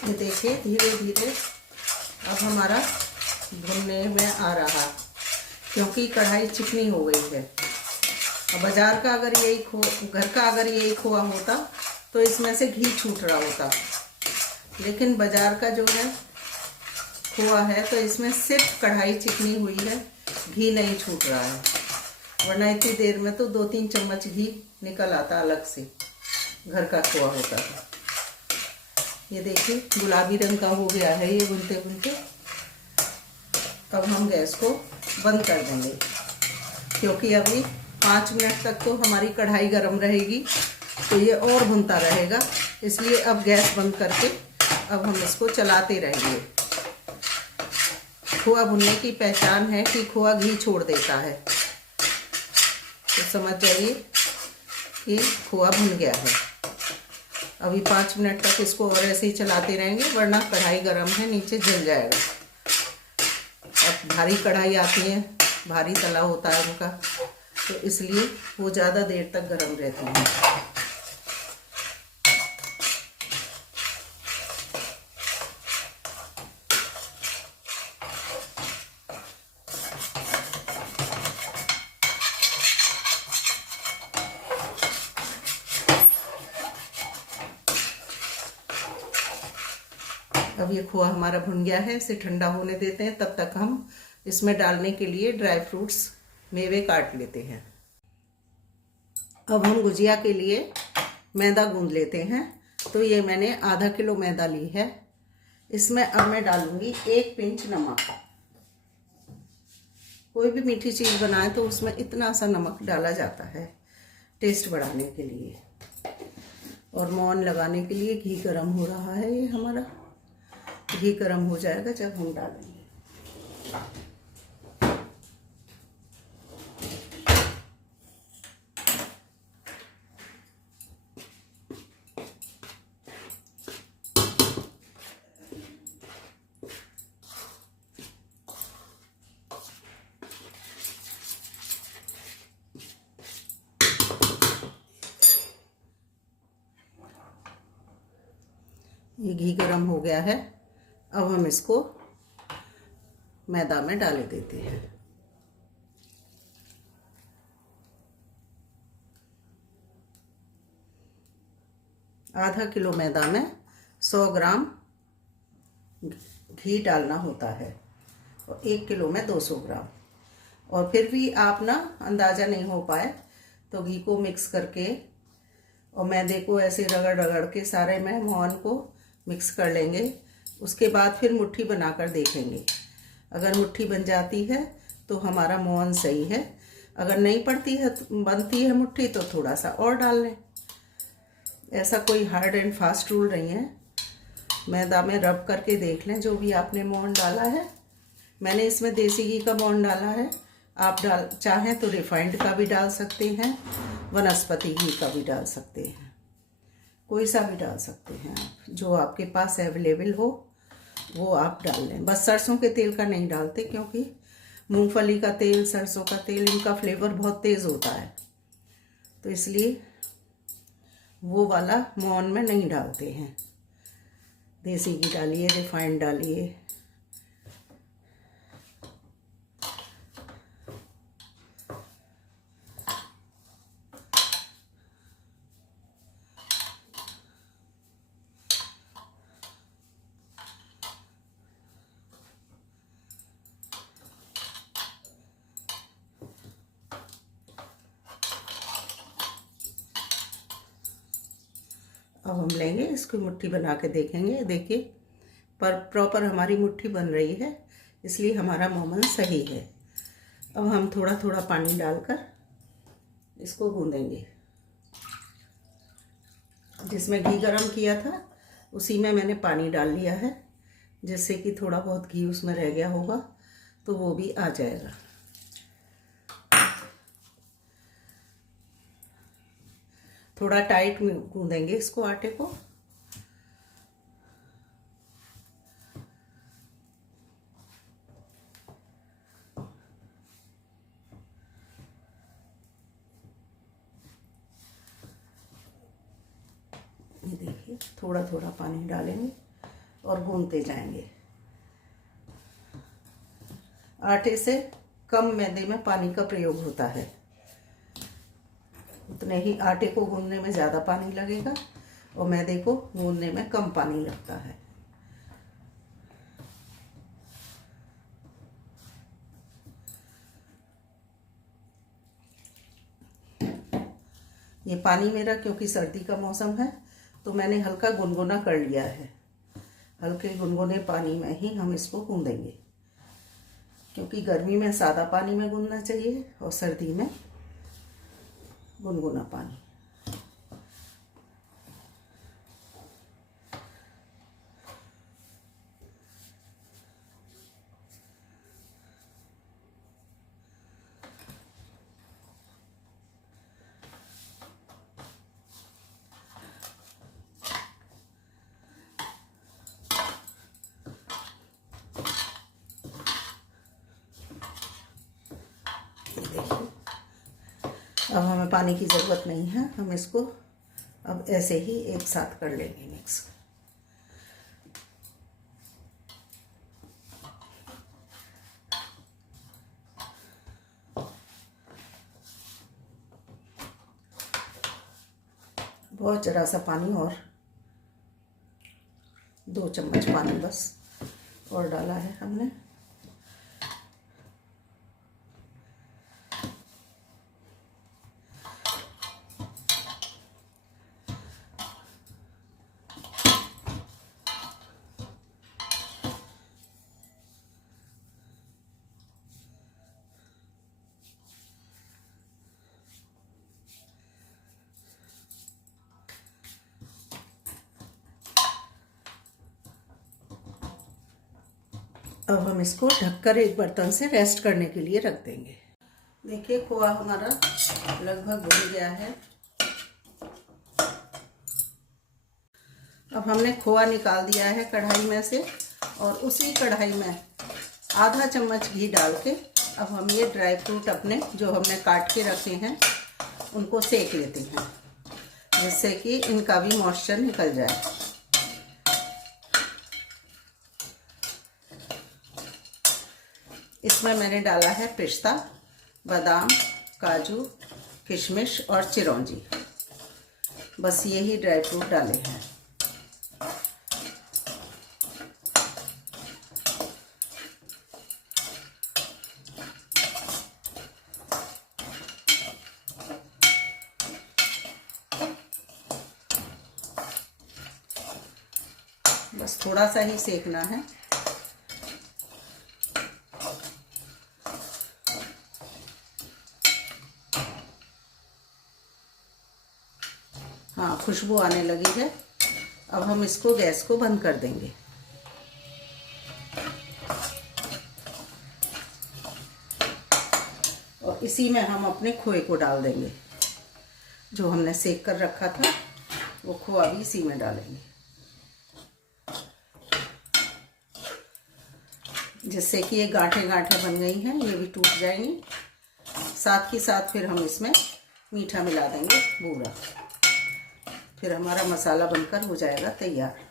ये देखिए धीरे धीरे अब हमारा भुनने में आ रहा, क्योंकि कढ़ाई चिकनी हो गई है। अब बाजार का अगर यही घर का अगर यही खोआ होता तो इसमें से घी छूट रहा होता, लेकिन बाजार का जो है खोआ है तो इसमें सिर्फ कढ़ाई चिकनी हुई है, घी नहीं छूट रहा है। वरना इतनी देर में तो 2-3 चम्मच घी निकल आता अलग से, घर का खोआ होता है। ये देखिए गुलाबी रंग का हो गया है ये भुनते भुनते। अब हम गैस को बंद कर देंगे, क्योंकि अभी 5 मिनट तक तो हमारी कढ़ाई गर्म रहेगी, तो ये और भुनता रहेगा। इसलिए अब गैस बंद करके अब हम इसको चलाते रहेंगे। खोआ भुनने की पहचान है कि खोआ घी छोड़ देता है, तो समझ जाइए कि खोआ भुन गया है। अभी 5 मिनट तक इसको और ऐसे ही चलाते रहेंगे, वरना कढ़ाई गर्म है, नीचे जल जाएगा। अब भारी कढ़ाई आती है, भारी तला होता है उनका, तो इसलिए वो ज़्यादा देर तक गर्म रहती है। अब ये खोआ हमारा भुन गया है, इसे ठंडा होने देते हैं। तब तक हम इसमें डालने के लिए ड्राई फ्रूट्स मेवे काट लेते हैं। अब हम गुजिया के लिए मैदा गूंद लेते हैं। तो ये मैंने आधा किलो मैदा ली है। इसमें अब मैं डालूंगी 1 पिंच नमक। कोई भी मीठी चीज़ बनाए तो उसमें इतना सा नमक डाला जाता है टेस्ट बढ़ाने के लिए। और मोहन लगाने के लिए घी गरम हो रहा है। ये हमारा घी गरम हो जाएगा जब हम डालेंगे। ये घी गरम हो गया है। अब हम इसको मैदा में डाल देते हैं। आधा किलो मैदा में 100 ग्राम घी डालना होता है और 1 किलो में 200 ग्राम। और फिर भी आप ना अंदाज़ा नहीं हो पाए तो घी को मिक्स करके और मैदे को ऐसे रगड़ रगड़ के सारे में मोहन को मिक्स कर लेंगे। उसके बाद फिर मुट्ठी बनाकर देखेंगे। अगर मुट्ठी बन जाती है तो हमारा मोहन सही है। अगर नहीं बनती है मुट्ठी तो थोड़ा सा और डाल लें। ऐसा कोई हार्ड एंड फास्ट रूल नहीं है। मैदा में रब करके देख लें जो भी आपने मोहन डाला है। मैंने इसमें देसी घी का मोहन डाला है। आप चाहें तो रिफाइंड का भी डाल सकते हैं, वनस्पति घी का भी डाल सकते हैं, कोई सा भी डाल सकते हैं आप। जो आपके पास अवेलेबल हो वो आप डाल लें। बस सरसों के तेल का नहीं डालते, क्योंकि मूंगफली का तेल, सरसों का तेल, इनका फ्लेवर बहुत तेज़ होता है, तो इसलिए वो वाला मोहन में नहीं डालते हैं। देसी घी डालिए, रिफाइंड डालिए। अब हम लेंगे इसकी मुट्ठी बना के देखेंगे। देखिए पर प्रॉपर हमारी मुट्ठी बन रही है, इसलिए हमारा मोमन सही है। अब हम थोड़ा थोड़ा पानी डालकर इसको गूंदेंगे। जिसमें घी गरम किया था उसी में मैंने पानी डाल लिया है, जिससे कि थोड़ा बहुत घी उसमें रह गया होगा तो वो भी आ जाएगा। थोड़ा टाइट में गूंदेंगे इसको, आटे को। ये देखिए थोड़ा थोड़ा पानी डालेंगे और गूंथते जाएंगे। आटे से कम मैदे में पानी का प्रयोग होता है, उतने ही आटे को गूंथने में ज़्यादा पानी लगेगा और मैदे को गूंथने में कम पानी लगता है। ये पानी मेरा क्योंकि सर्दी का मौसम है तो मैंने हल्का गुनगुना कर लिया है। हल्के गुनगुने पानी में ही हम इसको गूंदेंगे, क्योंकि गर्मी में सादा पानी में गूंदना चाहिए और सर्दी में गुनगुना पानी। अब हमें पानी की ज़रूरत नहीं है, हम इसको अब ऐसे ही एक साथ कर लेंगे मिक्स। बहुत जरा सा पानी और 2 चम्मच पानी बस और डाला है हमने। अब हम इसको ढककर एक बर्तन से रेस्ट करने के लिए रख देंगे। देखिए खोआ हमारा लगभग भुन गया है। अब हमने खोआ निकाल दिया है कढ़ाई में से और उसी कढ़ाई में आधा चम्मच घी डाल के अब हम ये ड्राई फ्रूट अपने जो हमने काट के रखे हैं उनको सेक लेते हैं, जिससे कि इनका भी मॉइस्चर निकल जाए। इसमें मैंने डाला है पिस्ता, बादाम, काजू, किशमिश और चिरौंजी। बस यही ड्राई फ्रूट डाले हैं। बस थोड़ा सा ही सेकना है। हाँ, खुशबू आने लगी है। अब हम इसको गैस को बंद कर देंगे। और इसी में हम अपने खोए को डाल देंगे। जो हमने सेक कर रखा था वो खोआ भी इसी में डालेंगे, जिससे कि ये गांठें गांठें बन गई हैं, ये भी टूट जाएंगी। साथ ही साथ फिर हम इसमें मीठा मिला देंगे बूरा। फिर हमारा मसाला बनकर हो जाएगा तैयार।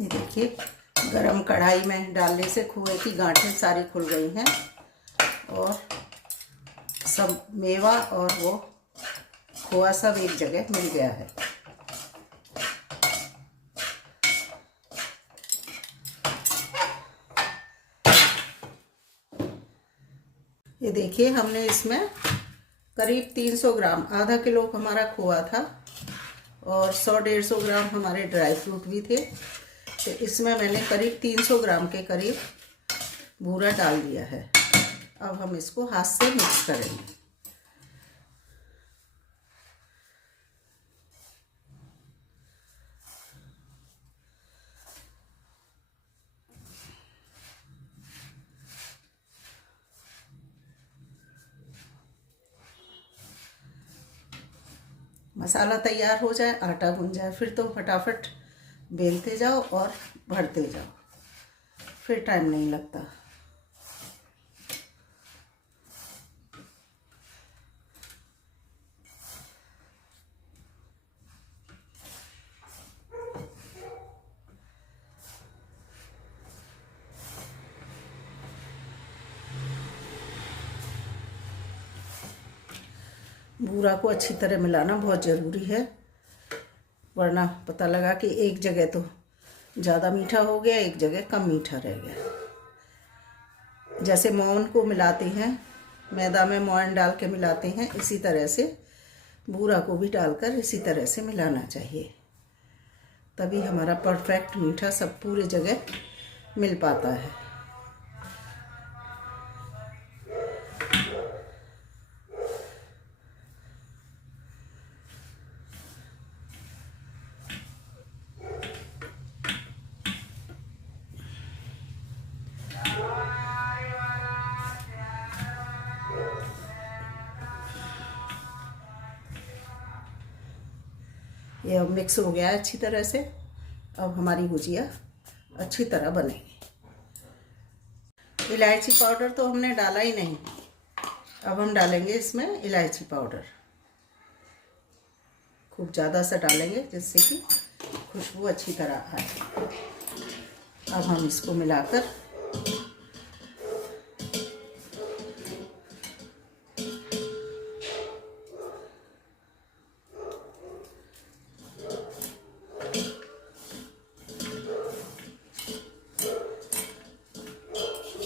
ये देखिए गरम कढ़ाई में डालने से खोए की गांठें सारी खुल गई हैं और सब मेवा और वो खोआ सब एक जगह मिल गया है। ये देखिए हमने इसमें करीब 300 ग्राम, आधा किलो हमारा खोआ था और 100-150 ग्राम हमारे ड्राई फ्रूट भी थे। तो इसमें मैंने करीब 300 ग्राम के करीब बूरा डाल दिया है। अब हम इसको हाथ से मिक्स करेंगे। मसाला तैयार हो जाए, आटा गूंज जाए, फिर तो फटाफट बेलते जाओ और भरते जाओ, फिर टाइम नहीं लगता। बूरा को अच्छी तरह मिलाना बहुत ज़रूरी है, वरना पता लगा कि एक जगह तो ज़्यादा मीठा हो गया, एक जगह कम मीठा रह गया। जैसे मोहन को मिलाते हैं, मैदा में मोहन डाल के मिलाते हैं, इसी तरह से बूरा को भी डालकर इसी तरह से मिलाना चाहिए, तभी हमारा परफेक्ट मीठा सब पूरे जगह मिल पाता है। ये अब मिक्स हो गया है अच्छी तरह से। अब हमारी गुजिया अच्छी तरह बनेगी। इलायची पाउडर तो हमने डाला ही नहीं, अब हम डालेंगे इसमें इलायची पाउडर। खूब ज़्यादा सा डालेंगे जिससे कि खुशबू अच्छी तरह आए। अब हम इसको मिलाकर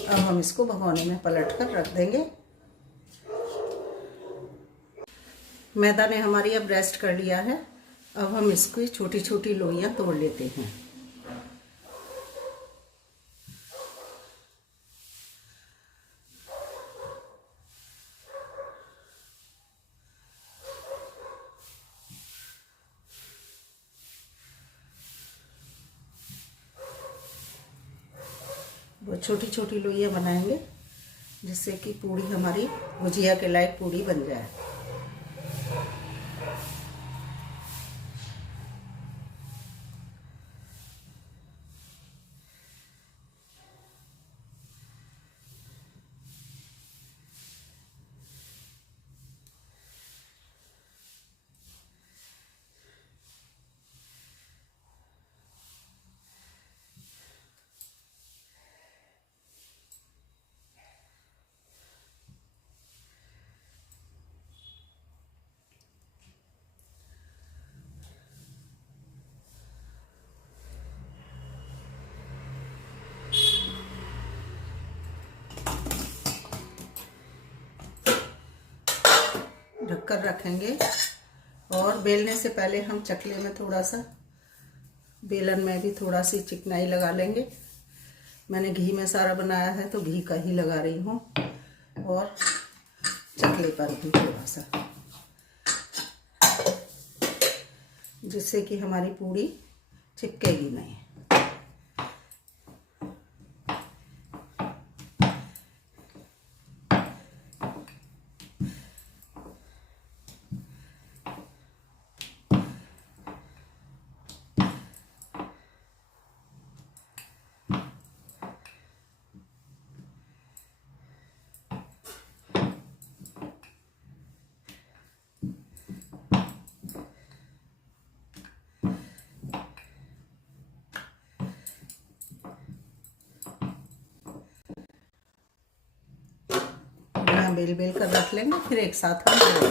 अब हम इसको भगोने में पलट कर रख देंगे। मैदा ने हमारी अब रेस्ट कर लिया है। अब हम इसकी छोटी छोटी लोइयां तोड़ लेते हैं। वो छोटी छोटी लोइयां बनाएंगे जिससे कि पूड़ी हमारी गुजिया के लायक पूड़ी बन जाए। ढककर रखेंगे और बेलने से पहले हम चकले में थोड़ा सा, बेलन में भी थोड़ा सी चिकनाई लगा लेंगे। मैंने घी में सारा बनाया है तो घी का ही लगा रही हूँ, और चकले पर भी थोड़ा सा, जिससे कि हमारी पूड़ी चिपकेगी नहीं। बेल बेल कर रख लेंगे, फिर एक साथ हम बनाएंगे।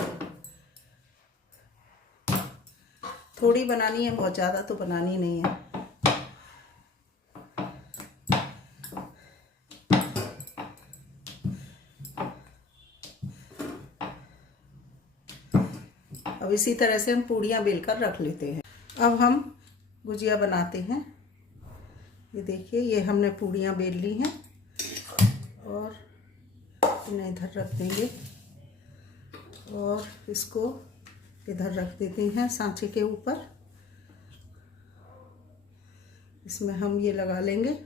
थोड़ी बनानी है, बहुत ज़्यादा तो बनानी नहीं है। अब इसी तरह से हम पूड़ियाँ बेल कर रख लेते हैं। अब हम गुजिया बनाते हैं। ये देखिए, ये हमने पूड़ियाँ बेल ली हैं और इन्हें इधर रख देंगे और इसको इधर रख देते हैं सांचे के ऊपर। इसमें हम ये लगा लेंगे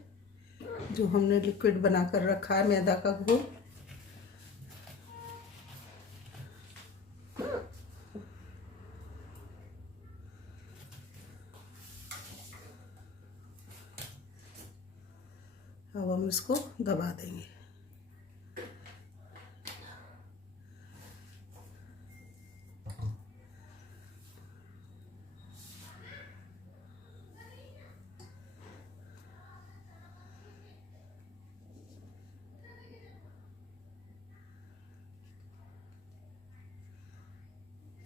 जो हमने लिक्विड बनाकर रखा है, मैदा का घोल। अब हम इसको दबा देंगे।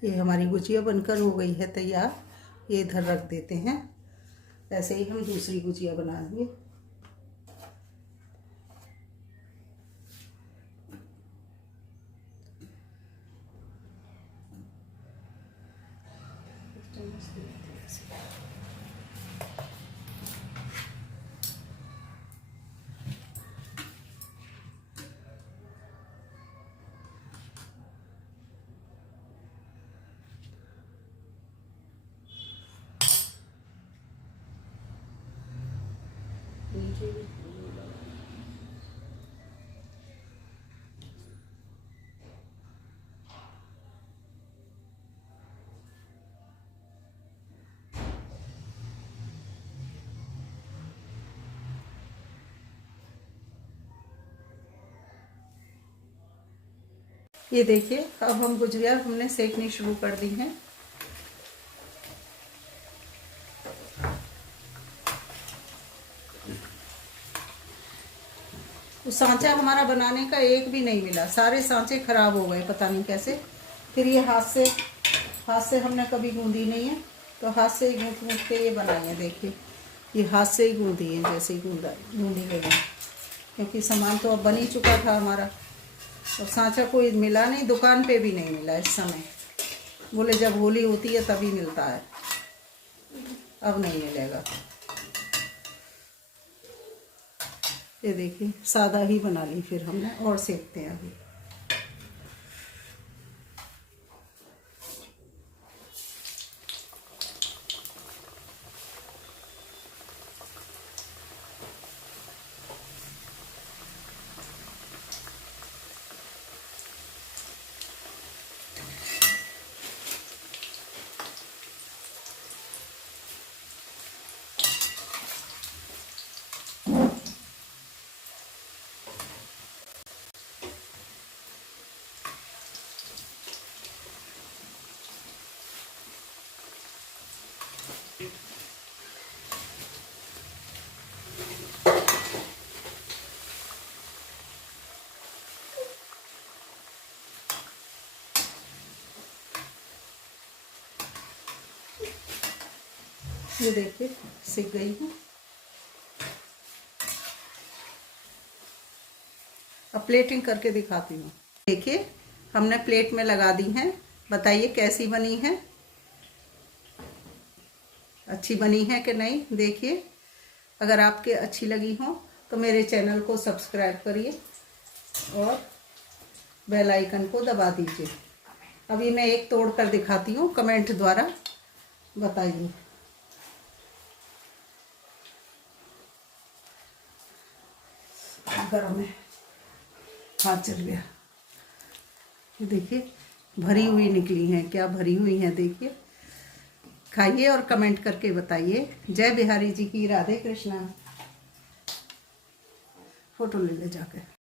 ये हमारी गुजिया बनकर हो गई है तैयार। ये इधर रख देते हैं। ऐसे ही हम दूसरी गुजिया बना लेंगे। ये देखिए, अब हम गुजिया हमने सेकनी शुरू कर दी हैं। तो सांचा हमारा बनाने का एक भी नहीं मिला, सारे सांचे खराब हो गए, पता नहीं कैसे। फिर ये हाथ से हमने कभी गूंदी नहीं है, तो हाथ से ही गूंथ के ये बनाई है। देखिए, ये हाथ से ही गूंदी है, जैसे ही गूंदी गई है, क्योंकि सामान तो अब बन ही चुका था हमारा। और सांचा कोई मिला नहीं, दुकान पे भी नहीं मिला इस समय। बोले जब होली होती है तभी मिलता है, अब नहीं मिलेगा। ये देखिए, सादा ही बना ली फिर हमने, और सेकते हैं अभी। ये देखिए, सिक गई है। अब प्लेटिंग करके दिखाती हूँ। देखिए, हमने प्लेट में लगा दी हैं। बताइए कैसी बनी है, अच्छी बनी है कि नहीं। देखिए, अगर आपके अच्छी लगी हो तो मेरे चैनल को सब्सक्राइब करिए और बेल आइकन को दबा दीजिए। अभी मैं एक तोड़ कर दिखाती हूँ, कमेंट द्वारा बताइए। गरम है, हाथ जल गया। ये देखिए, भरी हुई निकली हैं, क्या भरी हुई हैं। देखिए, खाइए और कमेंट करके बताइए। जय बिहारी जी की, राधे कृष्णा। फोटो ले ले जाके।